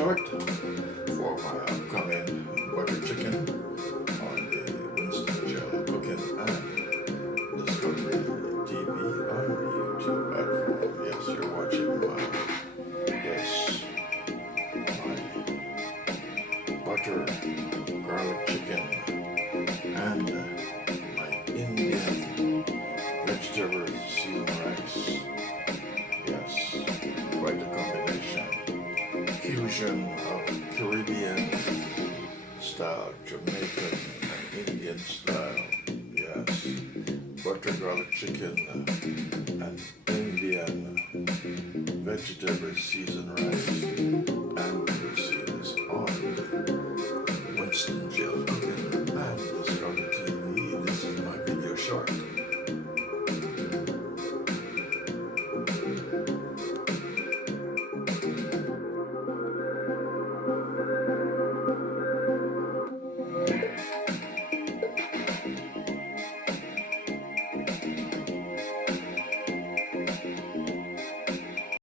short for my upcoming butter chicken on the Winston Gel Cooking and Discovery TV on the YouTube platform. Yes, you're watching yes, my butter garlic chicken and my Indian vegetable seasoned rice. Yes, quite a combination. Fusion of Caribbean style, Jamaican and Indian style. Yes, butter garlic chicken and Indian vegetable seasoned rice and